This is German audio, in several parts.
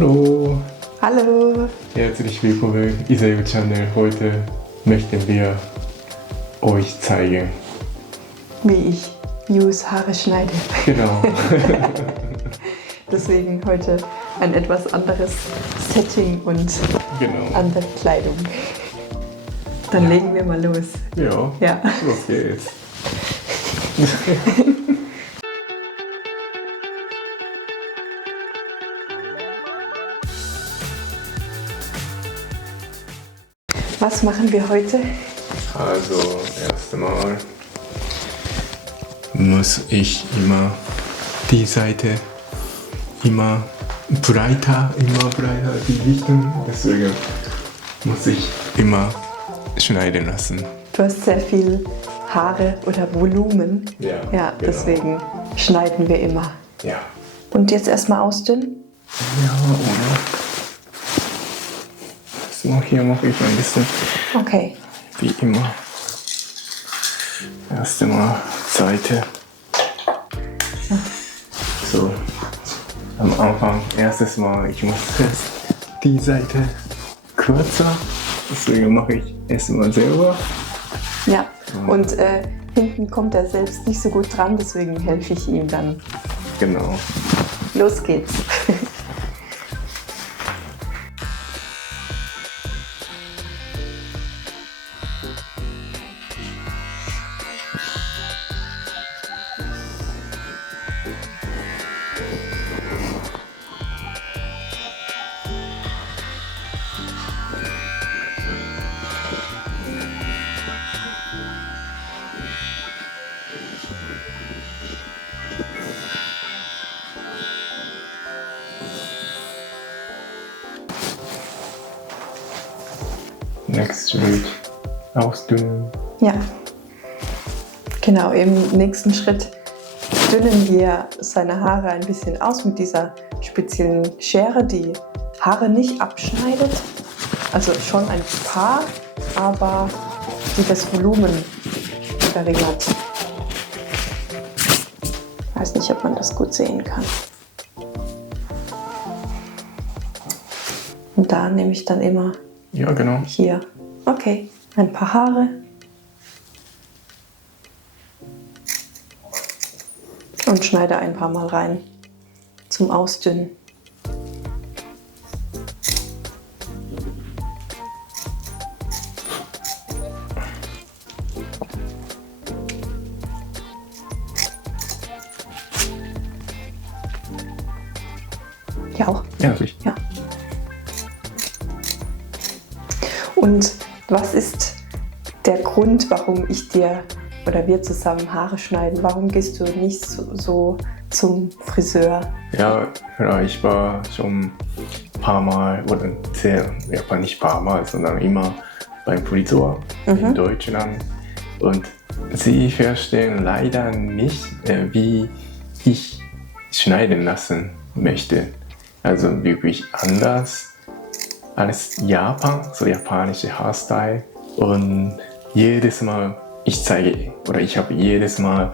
Hallo, Hallo! herzlich willkommen im Isayu Channel. Heute möchten wir euch zeigen. Wie ich Yus Haare schneide. Genau. Deswegen heute ein etwas anderes Setting und Genau. andere Kleidung. Dann legen wir mal los. Ja, Ja. los geht's. Was machen wir heute? Also, erstmal muss ich immer die Seite immer breiter die Richtung. Deswegen muss ich immer schneiden lassen. Du hast sehr viel Haare oder Volumen. Ja, Ja, genau. deswegen schneiden wir immer. Ja. Und jetzt erstmal ausdünnen. Ja, oder? So, hier mache ich ein bisschen Okay. wie immer. Erst einmal Seite. So, am Anfang, erstes Mal, ich muss erst die Seite kürzer. Deswegen mache ich erstmal selber. Ja. Und hinten kommt er selbst nicht so gut dran, deswegen helfe ich ihm dann. Genau. Los geht's. Next Schritt, ausdünnen. Ja, genau, im nächsten Schritt dünnen wir seine Haare ein bisschen aus mit dieser speziellen Schere, die Haare nicht abschneidet, also schon ein paar, aber die das Volumen verringert. Ich weiß nicht, ob man das gut sehen kann. Und da nehme ich dann immer Ja, genau. hier, okay, ein paar Haare. Und schneide ein paar Mal rein zum Ausdünnen. Ja auch. Ja, natürlich. Ja. Und was ist der Grund, warum ich dir oder wir zusammen Haare schneiden? Warum gehst du nicht so zum Friseur? Ja, ich war schon ein paar Mal, oder nicht ein paar Mal, sondern immer beim Friseur in Deutschland. Und sie verstehen leider nicht, wie ich schneiden lassen möchte. Also wirklich anders als Japan, so japanische Haarstyle. Und jedes Mal, ich habe jedes Mal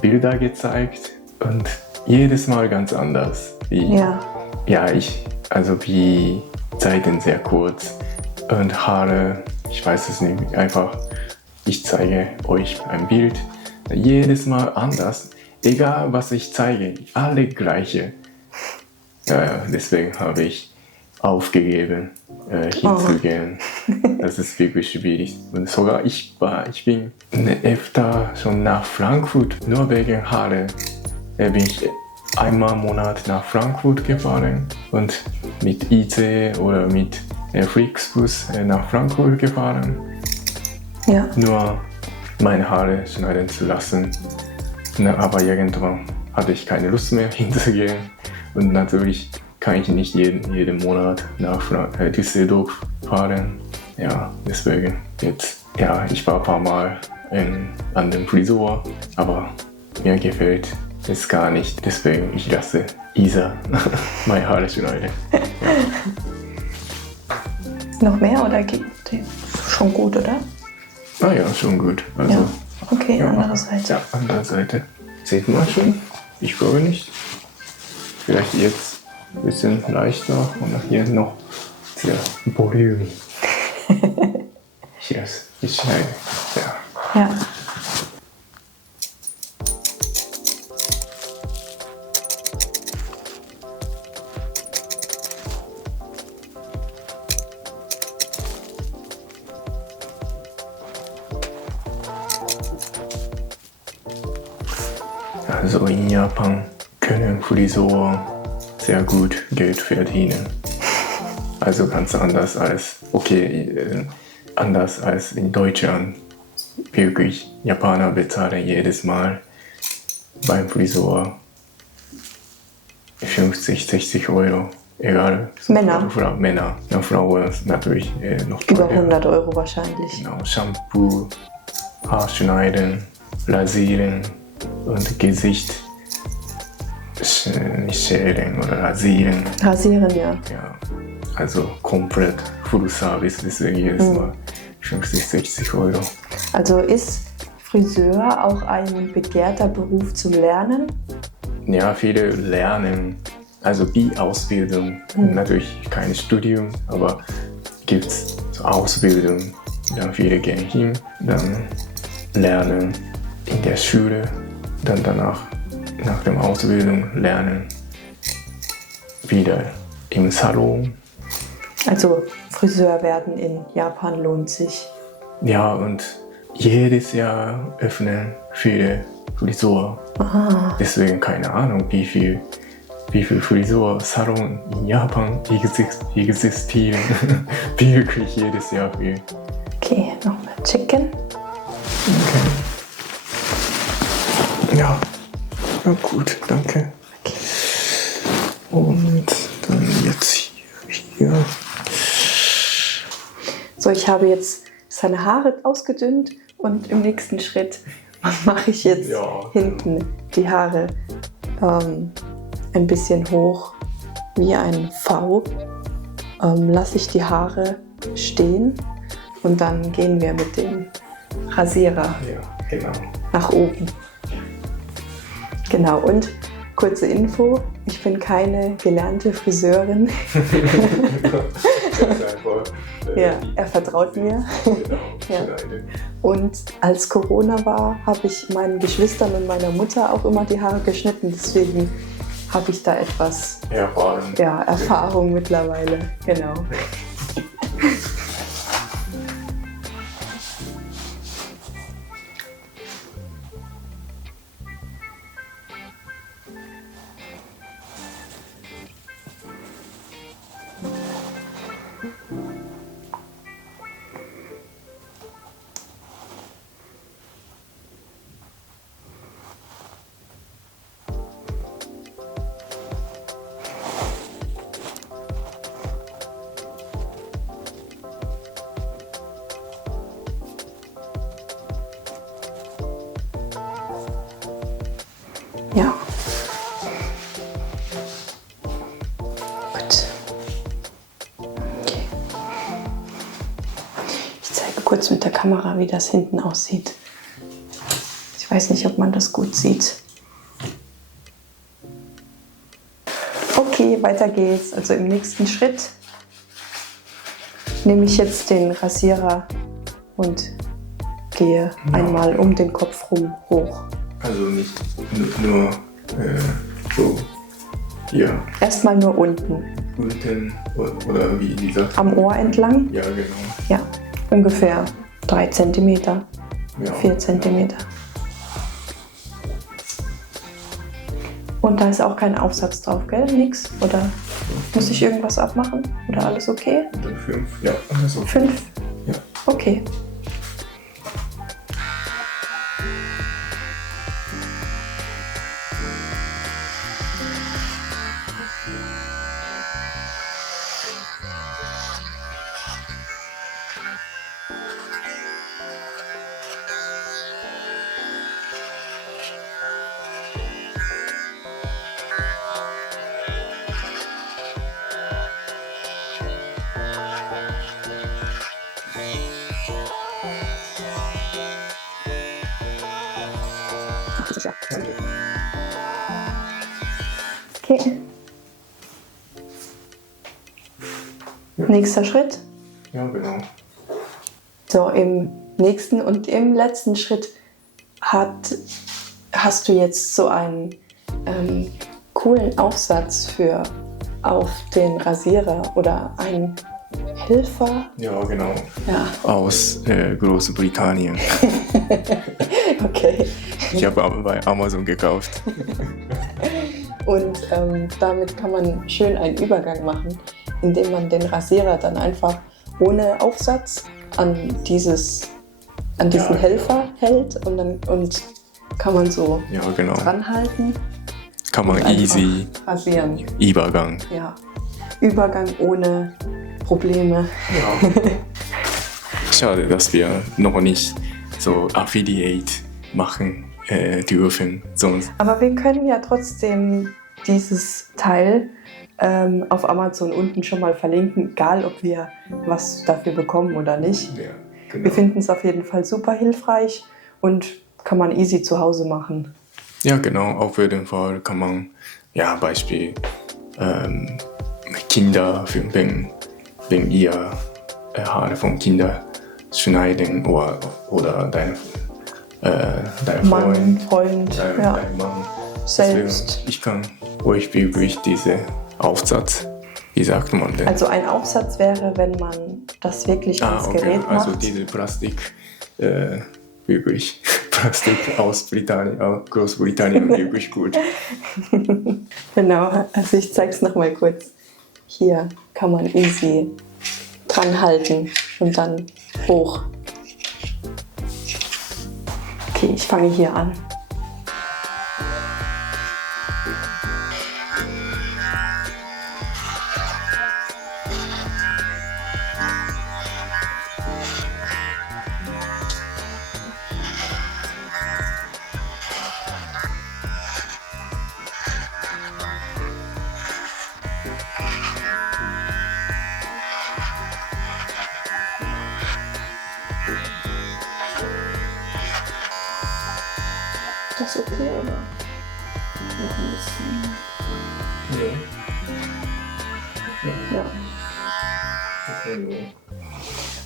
Bilder gezeigt und jedes Mal ganz anders. Die Zeiten sehr kurz und Haare, ich weiß es nicht, einfach, ich zeige euch ein Bild, jedes Mal anders, egal was ich zeige, alle gleiche. Deswegen habe ich aufgegeben, hinzugehen. Das ist wirklich schwierig. Und sogar ich bin öfter schon nach Frankfurt, nur wegen Haare. Bin ich einmal im Monat nach Frankfurt gefahren und mit IC oder mit Flixbus nach Frankfurt gefahren. Ja. Nur meine Haare schneiden zu lassen. Aber irgendwann hatte ich keine Lust mehr hinzugehen. Und natürlich kann ich nicht jeden Monat nach Düsseldorf fahren. Ja, deswegen jetzt, ich war ein paar Mal an dem Friseur, aber mir gefällt es gar nicht. Deswegen, ich lasse Isa meine Haare schneiden. Noch mehr oder geht schon gut, oder? Ah ja, schon gut. Also, Ja. Okay, ja, andere Seite. Ja, andere Seite. Seht man schon? Ich glaube nicht. Vielleicht jetzt ein bisschen leichter und hier noch sehr Volumen. Hier ist ich schneide. Ja. Ja. Also in Japan können Friseur sehr gut Geld verdienen. Also ganz anders als, anders als in Deutschland. Wirklich, Japaner bezahlen jedes Mal beim Friseur 50, 60 Euro. Egal. Männer. Männer. Ja, Frauen natürlich noch Über teurer. 100 Euro wahrscheinlich. Genau, Shampoo, Haarschneiden, Rasieren und Gesicht nicht schälen oder rasieren. Rasieren, ja. Ja, also komplett Full Service, deswegen jedes Mal 50, 60 Euro. Also ist Friseur auch ein begehrter Beruf zum Lernen? Ja, viele lernen, also die Ausbildung, natürlich kein Studium, aber gibt es so Ausbildung. Dann viele gehen hin, dann lernen in der Schule, dann danach, nach der Ausbildung lernen wieder im Salon. Also Friseur werden in Japan lohnt sich. Ja, und jedes Jahr öffnen viele Friseur. Deswegen keine Ahnung, wie viel Friseur-Salon in Japan existieren. Wirklich jedes Jahr viel. Okay, nochmal checken. Okay. Ja, gut, danke. Okay. Und dann jetzt hier. So, ich habe jetzt seine Haare ausgedünnt und im nächsten Schritt mache ich jetzt hinten die Haare ein bisschen hoch wie ein V. Lasse ich die Haare stehen und dann gehen wir mit dem Rasierer Genau. nach oben. Genau, und kurze Info, ich bin keine gelernte Friseurin. Ja, er vertraut mir. Ja. Und als Corona war, habe ich meinen Geschwistern und meiner Mutter auch immer die Haare geschnitten. Deswegen habe ich da etwas Erfahrung mittlerweile. Genau. Ja. Gut. Okay. Ich zeige kurz mit der Kamera, wie das hinten aussieht. Ich weiß nicht, ob man das gut sieht. Okay, weiter geht's. Also im nächsten Schritt nehme ich jetzt den Rasierer und gehe einmal um den Kopf rum hoch. Also nicht nur so hier Erstmal nur unten. unten oder wie dieser. Am Ohr entlang. Ja, genau. Ja, ungefähr 3 cm, Ja, 4 cm. Und da ist auch kein Aufsatz drauf, gell? Nix? Oder muss ich irgendwas abmachen? Oder alles okay? Oder 5. Ja, alles okay. 5? Ja. Okay. Okay. Nächster Schritt. Ja, genau. So, im nächsten und im letzten Schritt hast du jetzt so einen coolen Aufsatz auf den Rasierer oder einen Helfer. Ja, genau. Ja, Aus Großbritannien. okay. Ich habe aber bei Amazon gekauft. Und damit kann man schön einen Übergang machen, indem man den Rasierer dann einfach ohne Aufsatz an diesen Helfer hält und kann man so Ja, genau. dranhalten. Kann man und einfach easy rasieren. Übergang. Ja. Übergang ohne Probleme. Ja. Schade, dass wir noch nicht so Affiliate machen dürfen. Sonst. Aber wir können ja trotzdem dieses Teil auf Amazon unten schon mal verlinken, egal ob wir was dafür bekommen oder nicht. Ja, genau. Wir finden es auf jeden Fall super hilfreich und kann man easy zu Hause machen. Ja, genau. Auf jeden Fall kann man, ja, Beispiel Kinder, wenn ihr Haare von Kindern schneiden oder dein Mann, Freund, ja, dein Mann. selbst. Deswegen, ich kann euch wirklich diese Aufsatz, wie sagt man denn? Also ein Aufsatz wäre, wenn man das wirklich ans Gerät macht. Also diese Plastik, wirklich Plastik aus Großbritannien, wirklich gut. Genau, also ich zeige es nochmal kurz. Hier kann man easy dran halten und dann hoch. Okay, ich fange hier an. Das ist okay, oder? Noch ein bisschen. Ja.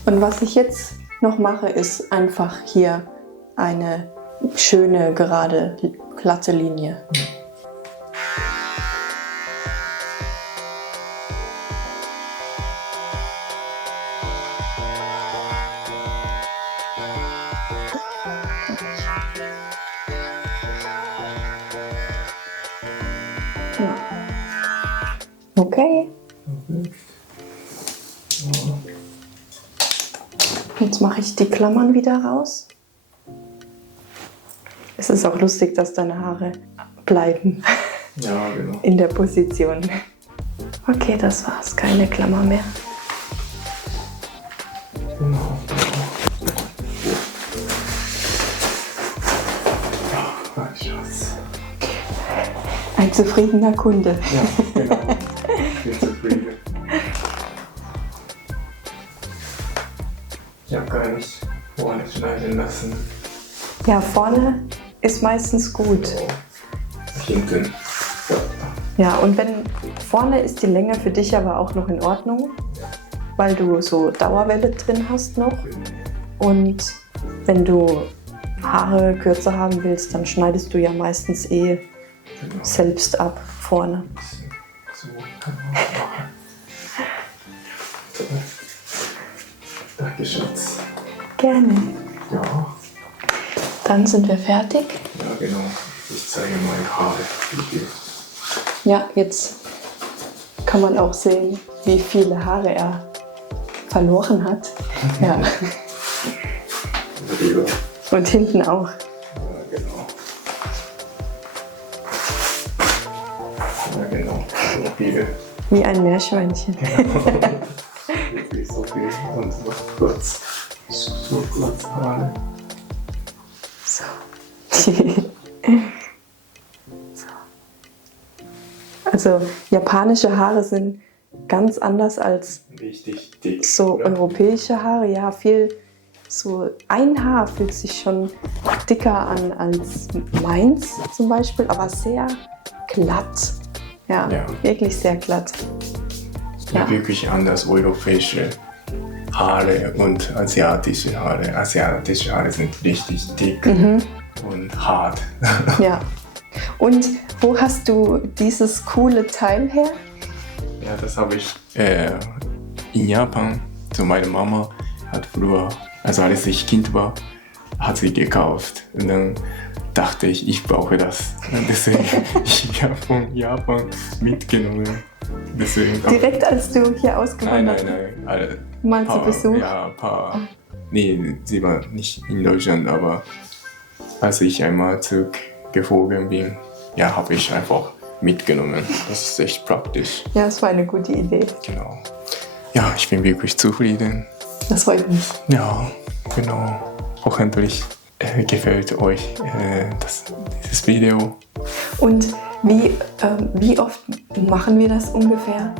Und was ich jetzt noch mache, ist einfach hier eine schöne, gerade, glatte Linie. Ja. Okay. Jetzt mache ich die Klammern wieder raus. Es ist auch lustig, dass deine Haare bleiben Ja, genau. in der Position. Okay, das war's. Keine Klammer mehr. Genau. Mein Schatz. Ein zufriedener Kunde. Ja, genau. Ich bin zufrieden. Ich habe gar nicht vorne schneiden lassen. Ja, vorne ist meistens gut. Hinten. Ja. Ja, und wenn vorne ist die Länge für dich aber auch noch in Ordnung, weil du so Dauerwelle drin hast noch. Und wenn du Haare kürzer haben willst, dann schneidest du ja meistens Genau. selbst ab vorne. So kann man machen. Danke, Schatz. Gerne. Ja. Dann sind wir fertig. Ja, genau. Ich zeige meine Haare. Ja, jetzt kann man auch sehen, wie viele Haare er verloren hat. Ja. Lieber. Und hinten auch. Ja, genau. Ja, genau. So viele. Wie ein Meerschweinchen. Wirklich so viel. Und so kurz. So kurz Haare. So. Also japanische Haare sind ganz anders als Richtig dick. so oder? europäische Haare. Ja, viel so ein Haar fühlt sich schon dicker an als meins zum Beispiel, aber sehr glatt. Ja, Ja. wirklich sehr glatt. ja, wirklich anders europäische Haare und asiatische Haare. Asiatische Haare sind richtig dick und hart. Ja. Und wo hast du dieses coole Teil her? Ja, das habe ich in Japan. So meine Mama hat früher, also als ich Kind war, hat sie gekauft. Und dann dachte ich, ich brauche das. Und deswegen ich habe von Japan mitgenommen. Deswegen Direkt als du hier ausgewandert bist? Nein. Mal zu Besuch? Ja, ein paar. Nee, sie war nicht in Deutschland, aber als ich einmal zurückgeflogen bin, ja, habe ich einfach mitgenommen. Das ist echt praktisch. Ja, das war eine gute Idee. Genau. Ja, ich bin wirklich zufrieden. Das freut mich. Ja, genau. Hoffentlich gefällt euch dieses Video. Und wie oft machen wir das ungefähr?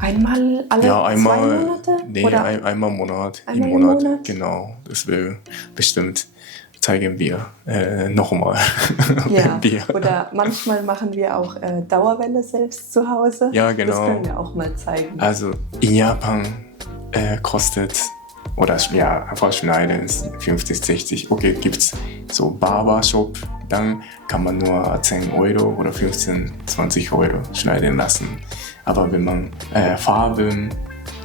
Einmal alle 2 Monate? Nee, Oder? einmal im Monat. Einmal im Monat? Genau, das will bestimmt zeigen wir nochmal. Ja, oder manchmal machen wir auch Dauerwelle selbst zu Hause. Ja, genau. Das können wir auch mal zeigen. Also in Japan kostet, oder ja, einfach schneiden 50, 60. Okay, gibt's so Barbershop, dann kann man nur 10 Euro oder 15, 20 Euro schneiden lassen. Aber wenn man Farben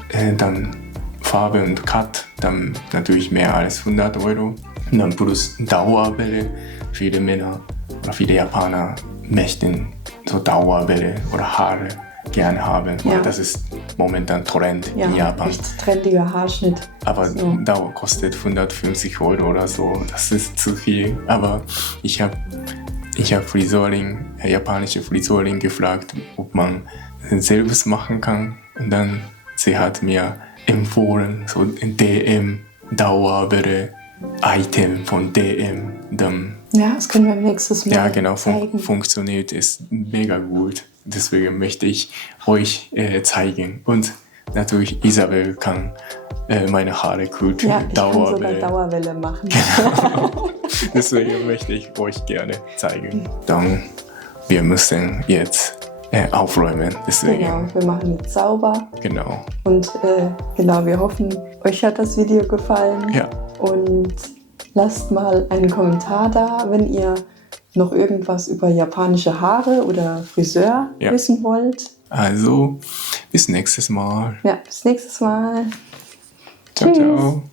und Cut, dann natürlich mehr als 100 Euro. Und dann plus Dauerwelle. Viele Männer oder viele Japaner möchten so Dauerwelle oder Haare gerne haben. Ja. Das ist momentan Trend Ja, in Japan. echt trendiger Haarschnitt. Aber So. Dauer kostet 150 Euro oder so. Das ist zu viel. Aber ich hab japanische Friseurin gefragt, ob man selbst machen kann. Und dann sie hat mir empfohlen, so ein DM Dauerwelle Item von DM. Dann, Ja, das können wir nächstes Mal ja, genau, zeigen. funktioniert, ist mega gut. Deswegen möchte ich euch zeigen. Und natürlich Isabel kann meine Haare gut Ja, ich kann sogar Dauerwelle machen. Deswegen möchte ich euch gerne zeigen. Dann, wir müssen jetzt aufräumen. Deswegen. Genau, wir machen jetzt sauber. Genau. Und genau, wir hoffen, euch hat das Video gefallen. Ja. Und lasst mal einen Kommentar da, wenn ihr noch irgendwas über japanische Haare oder Friseur wissen wollt. Also, bis nächstes Mal. Ja, bis nächstes Mal. Ciao, Tschüss. ciao.